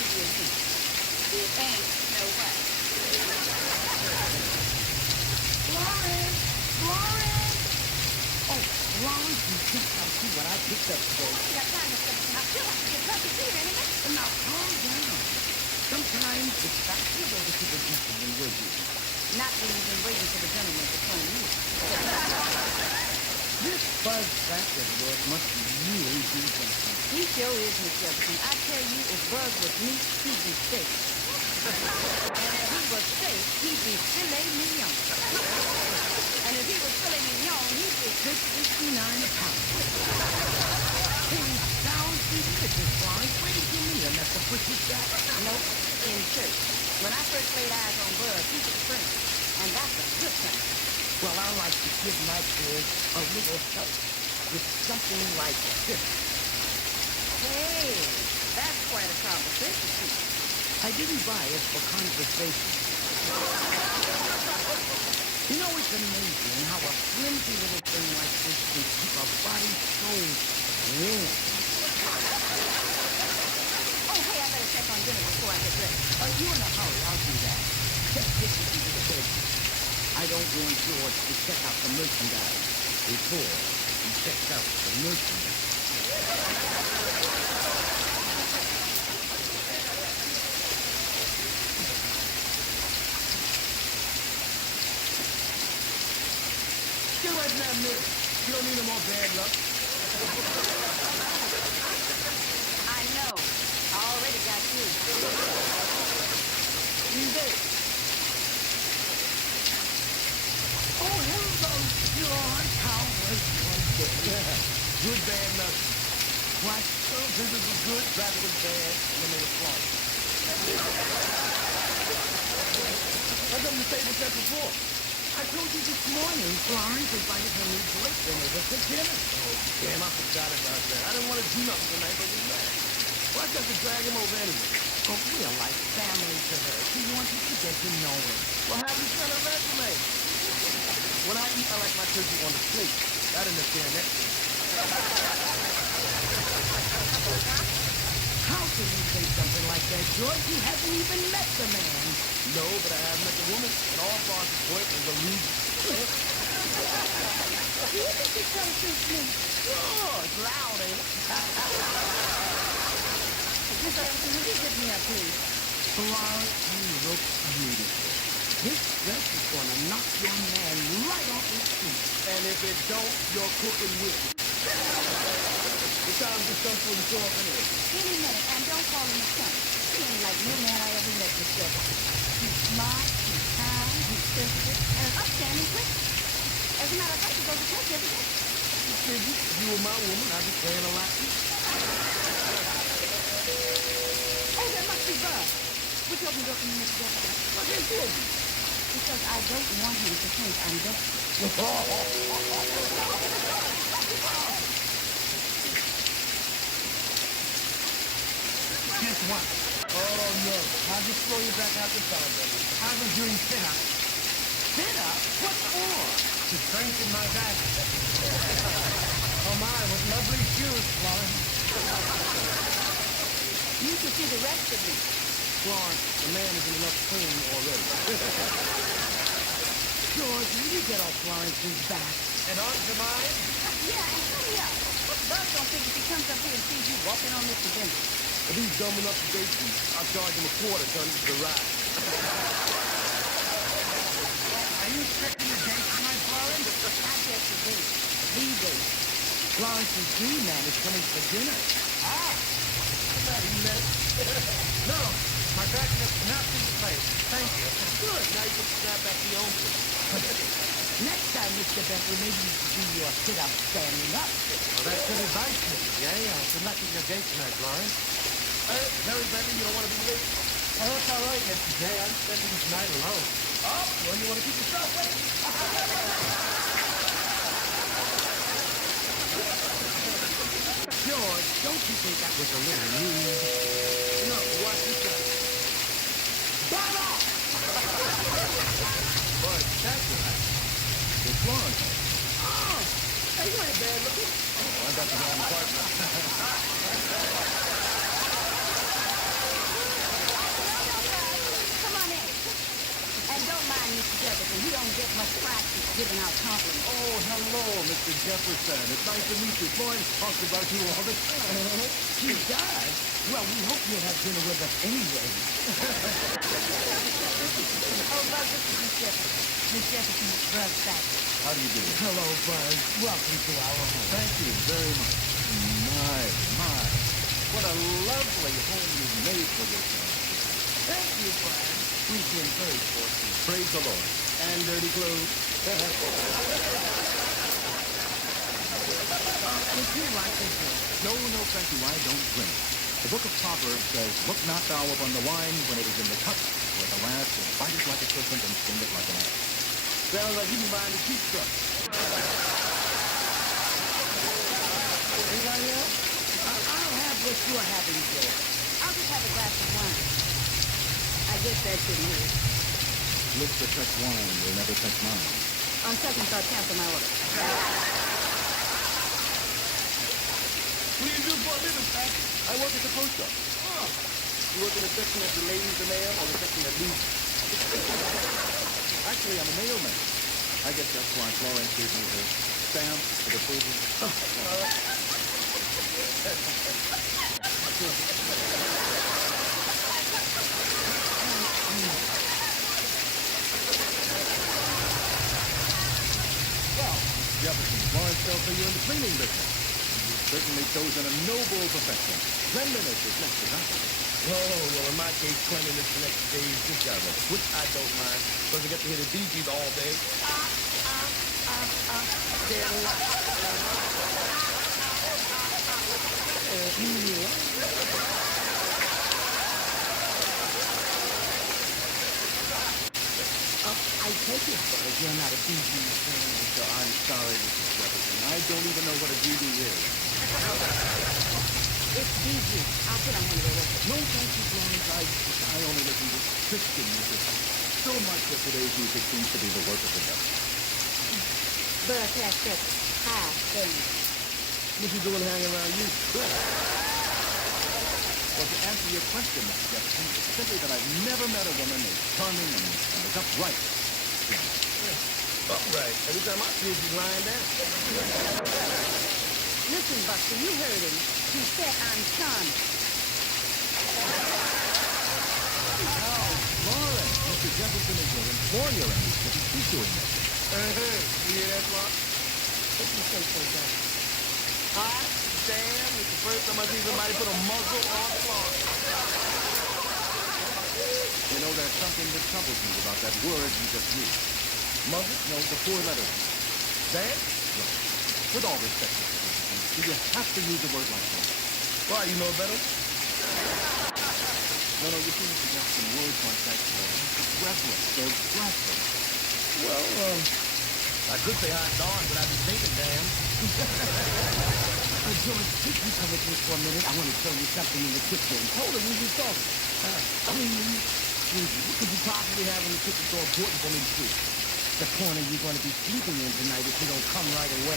give you a hint. It ain't no what. Florence! Florence! Oh, Florence, you just gotta see what I picked up today. I ain't got time to study. I still have to get drunk and eat any minute. Now, calm down. Sometimes it's fashionable to keep a gentleman waiting. Not when you've been waiting for the gentleman for 20 years. This buzz back of yours must really be something. He sure is, Miss Jefferson. I tell you, if Buzz was meat, he'd be steak. And if he was steak, he'd be filet mignon. And if he was filet mignon, he'd be $6.69 a pound. Hey, sounds delicious, Florence. Where did you meet him? At the butcher shop? Nope, in church. When I first laid eyes on Buzz, he was French. And that's a good thing. Well, I like to give my kids a little help with something like this. Hey, that's quite a conversation piece. I didn't buy it for conversation. You know, it's amazing how a flimsy little thing like this can keep a body so warm. Oh, hey, I better check on dinner before I get ready. You in a hurry, I'll do that. Just get you to the bed. I don't want George to check out the merchandise before he checks out the merchandise. Get away from that mirror. You don't need no more bad luck. I know. I already got you. Easy. Oh, hello, George. How was your day? Good, bad, nothing. What? Some business was good, traffic was bad, and then they were flawed. How come the table set before? I told you this morning, Florence invited her new boyfriend over for dinner. Oh, damn, I forgot about that. I didn't want to do nothing tonight, but we met. Why can't you drag him over anyway? Oh, we're like family to her. She wanted to get to know him. Well, have you sent her resume? When I eat, I like my turkey on the plate. That interfere next to me. How can you say something like that, George? You haven't even met the man. No, but I have met the woman, and all Barnes' boyfriends are rude. You think you're so sweet? George, loud, ain't it? Miss Jefferson, will you give me up, please? Florence, you look beautiful. This dress is gonna knock your man right off his feet. And if it don't, you're cooking with it. What time is this stuff supposed to show up anyway? Any minute, and don't call him a son. He ain't like no man I ever met, Miss Jefferson. He's smart, he's kind, he's sensitive, and an upstanding Christian. As a matter of fact, he goes to church every day. You figure, if you were my woman, I'd be praying a lot too. Oh, that must be Buzz. Would you open the door for me, Miss Jefferson? What is this? Because I don't want him to think I'm desperate. Guess what? Oh, no. I'll just throw you back out the side, baby. I was doing sit-up. Sit-up? What for? To strengthen my back. Oh, my, what lovely shoes, Florence. You can see the rest of me. Florence, the man is in enough pain already. George, will you get off Florence's back? And onto mine? Yeah, and hurry up. Buzz don't think if he comes up here and sees you walking on Mr. Benson. If he's dumb enough to date you, I'll charge him a quarter to under the ride. Are you expecting a date tonight, Florence? Not just a date. The date. Florence's dream man is coming for dinner. Ah! No, my back just snapped into place. Thank you. Good. Now you can snap back to your own place. Next time, Mr. Bentley, maybe you should do your sit-up standing up. Well, that's good advice, Mr. Yeah. Good luck with your date tonight, Florence. Very Bentley, you don't want to be late? Oh, that's all right, Mr. J. I'm spending tonight alone. Oh, well, you want to keep yourself waiting. George, don't you think that was a little rude? No, watch this out. Back off! But that's right. It's Florence. Oh, hey, you ain't bad looking. Oh, I got the wrong partner. Jefferson. He don't get much practice giving out compliments. Oh, hello, Mr. Jefferson. It's nice to meet you. Florence talks about you all the time. She does? Well, we hope you'll have dinner with us anyway. Oh, Buzz, this is Miss Jefferson. Miss Jefferson, Buzz Thatcher. How do you do? Hello, Buzz. Welcome to our home. Thank you very much. My. What a lovely home you've made for yourself. Thank you, Buzz. We've been very fortunate. Praise the Lord. And dirty clothes. Would you like to drink? No, thank you. I don't drink. The book of Proverbs says, look not thou upon the wine when it is in the cup, where the lass will bite it like a serpent and sting it like an ass. Sounds like you've been buying the cheap stuff. Anybody else? I'll have what you're having, Joe. I'll just have a glass of wine. I guess that shouldn't hurt. Lips that touch wine will never touch mine. On second thought, cancel my order. What do you do for a living, Pat? I work at the post office. Oh, You work in the section that delays the mail or the section that leaves? Actually, I'm a mailman. I guess that's why Florence gave me her stamp for the approval. Well, Jefferson, Florence tells me you're in the cleaning business. You've certainly chosen a noble profession. Cleanliness is next to nothing. Oh, well, in my case, cleanliness the next day is just out of it, which I don't mind, because I get to hear the Bee Gees all day. I take it, Buzz, you're not a Bee Gees fan. So I'm sorry, Mrs. Jefferson. I don't even know what a DD is. It's BG. I'll put on one of their records. No, thank you, Florence. I only listen to Christian music. So much of today's music seems to be the work of the devil. Buzz has such high things. What you doing hanging around you? Well, to answer your question, Mr. Jefferson, it's simply that I've never met a woman as charming and as upright. Upright. Every time I see her, she's lying down. Listen, Buster, you heard him. He said I'm charming. Oh, Florence, Mr. Jefferson is your employer and he's to speak to him. You hear that, Clark? If you say so, Buzz. Hot damn, it's the first time I see somebody put a muzzle on Clark. You know, there's something that troubles me about that word you just used. Muzzle? No, the 4 letters. Damn? Look, with all respect, Mr. Jefferson, do you have to use a word like that? Why, you know better? No, you see, Mr. Jefferson, words like that are reverent. They're blasphemous. Well, I could say hot darn, but I'd be thinking damn. George, could you come with me for a minute? I want to show you something in the kitchen. Hold it, we was talking. Susie, what could you possibly have in the kitchen so important for me to see? The corner you're going to be sleeping in tonight if you don't come right away.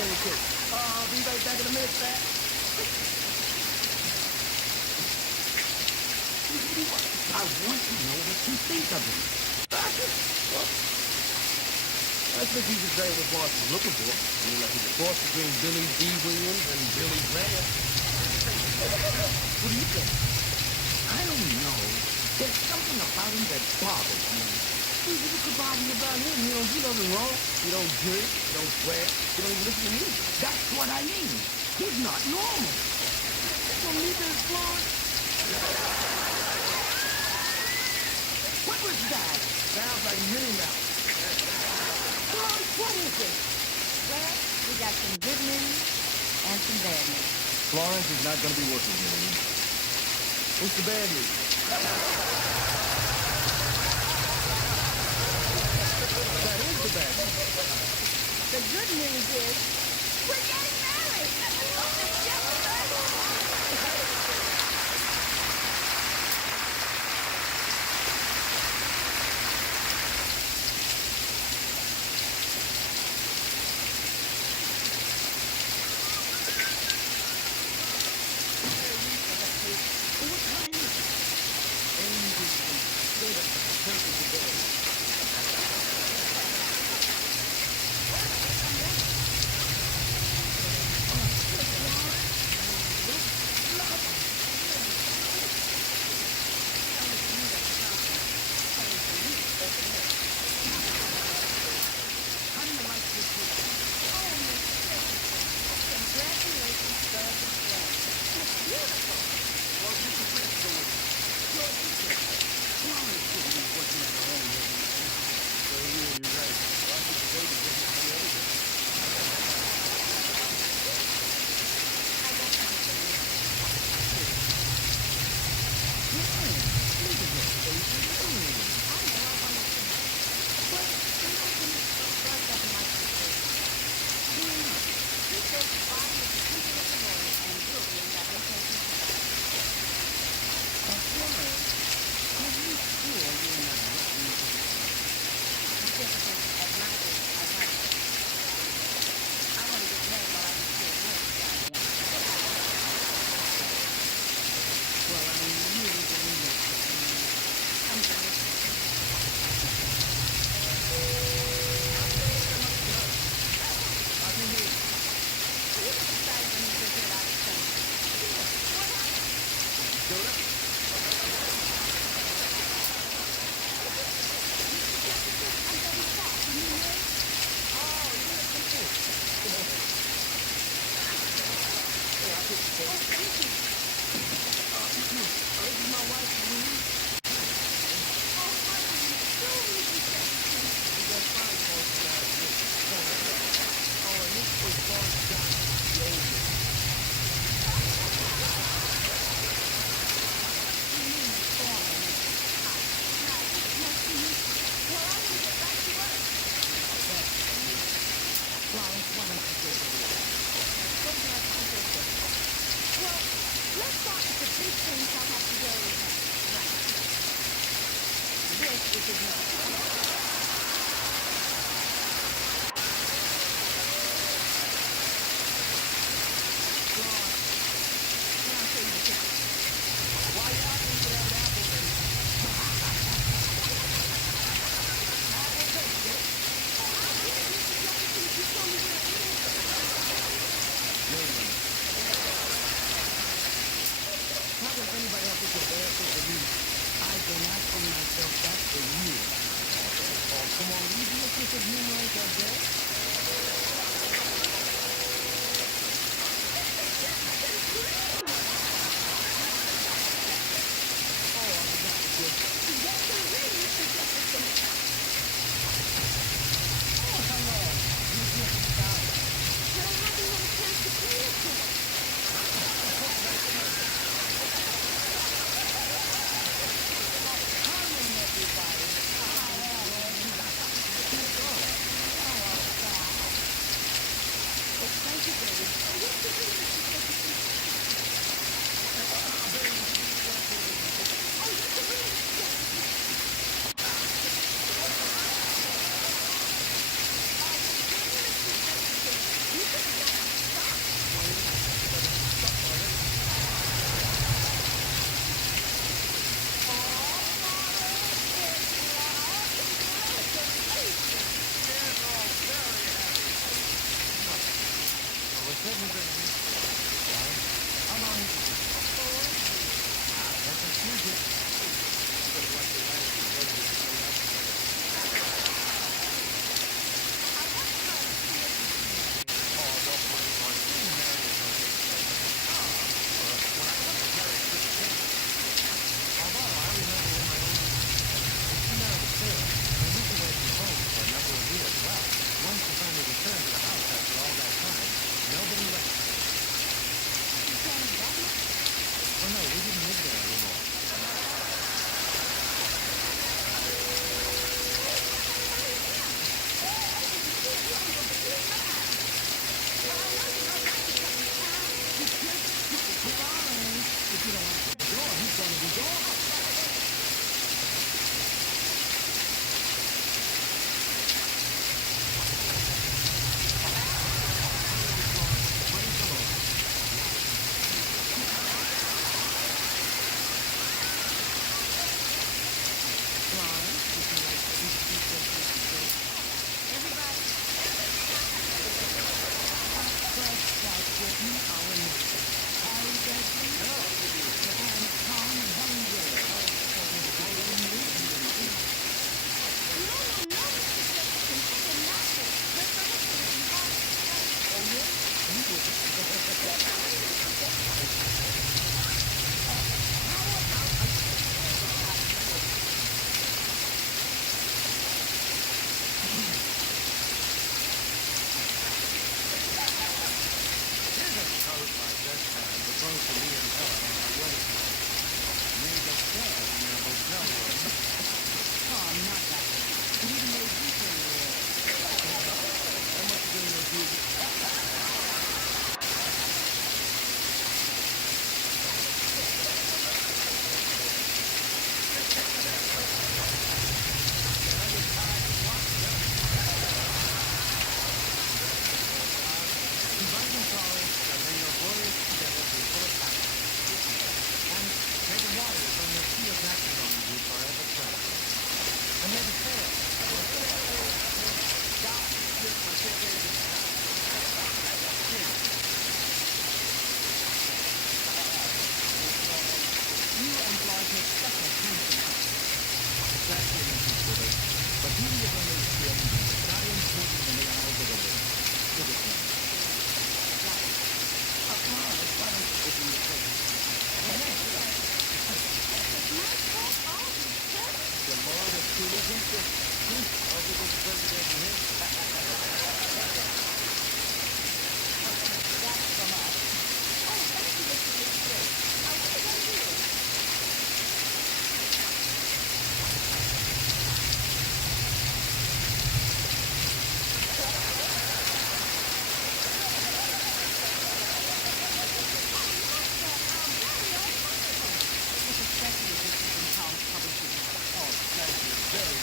Okay. I'll be right back in a minute, Pat. I want to know what you think of him. Well, I think he's exactly what Boss was looking for. I mean, like he's a cross between Billy D. Williams and Billy Graham. What do you think? I don't know. There's something about him that bothers me. Susie, what could bother you about him? He don't do nothing wrong. He don't drink, he don't swear, he don't even listen to music. That's what I mean. He's not normal. Well, neither is Florence. What was that? Sounds like Minnie Mouse. Florence, what is it? Well, we got some good news and some bad news. Florence is not going to be working here anymore. What's the bad news? That is the bad news. The good news is we're getting married. What kind of angels and spirits purpose today? with his nose. Now show you the picture. Why y'all think you have an apple, baby? How does anybody have such a bad sense of humor? I cannot see myself that for years. Oh, come on, you do a sense of humor like that, Dad? Very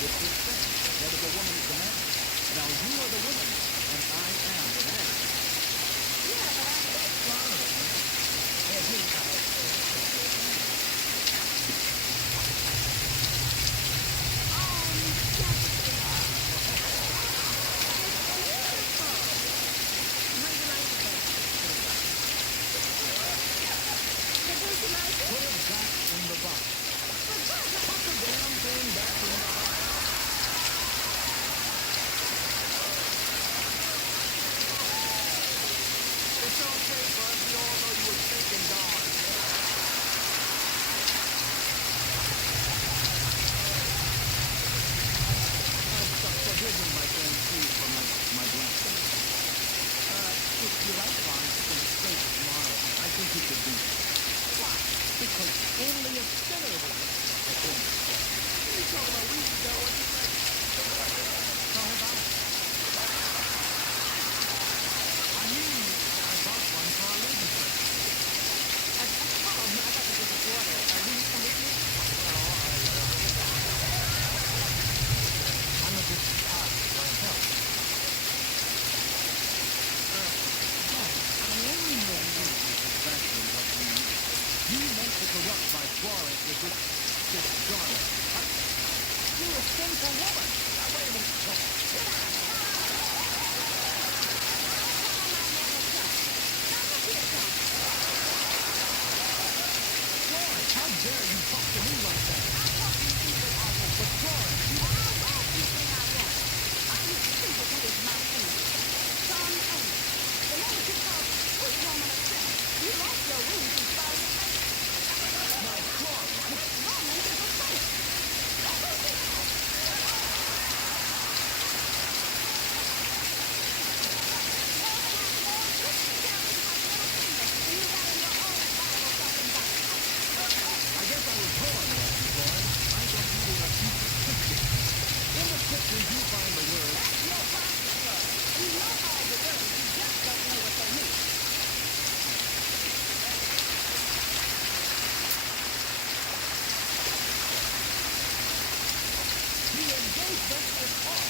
with respect. That is a woman's demand. Now you are the woman, and I am the man. Yeah, but I think fine. And he Put it back in the box. Put the damn thing back in the box. It's okay, bud. We all know you were thinking Dawn. Forgive me, my friend, please, for my blasphemy. If you like, Florence, you can stay tomorrow. I think you could do it. Why? Because only a sinner would perform. You talking about we just got what you think? So have I. I mean, I bought one for our lady friend. I got to get the water. Will you come with me? I'm a bit tired myself. I only know exactly what you mean. You meant to corrupt my Florence with this garment. You're a sinful woman. Now, wait a minute. Florence, how dare you talk to me like that? But Florence, you... My Florence, I guess I was born lucky, Florence. I thought you were a future Christian. In the scriptures, you find the word... The engagement is off.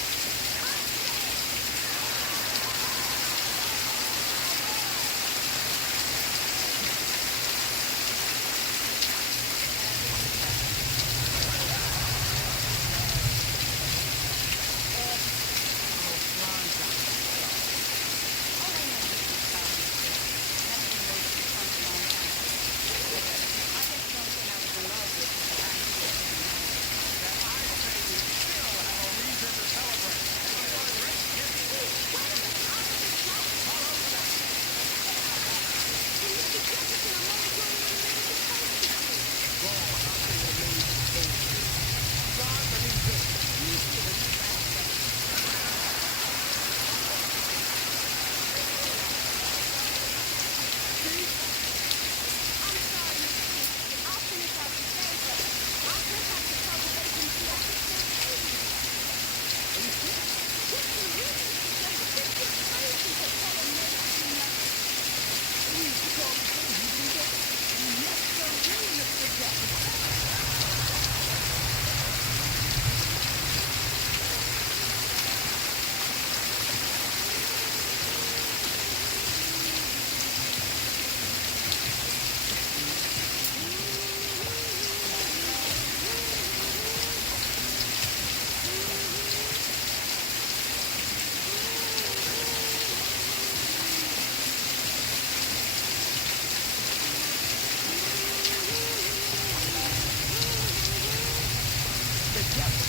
The Jeffersons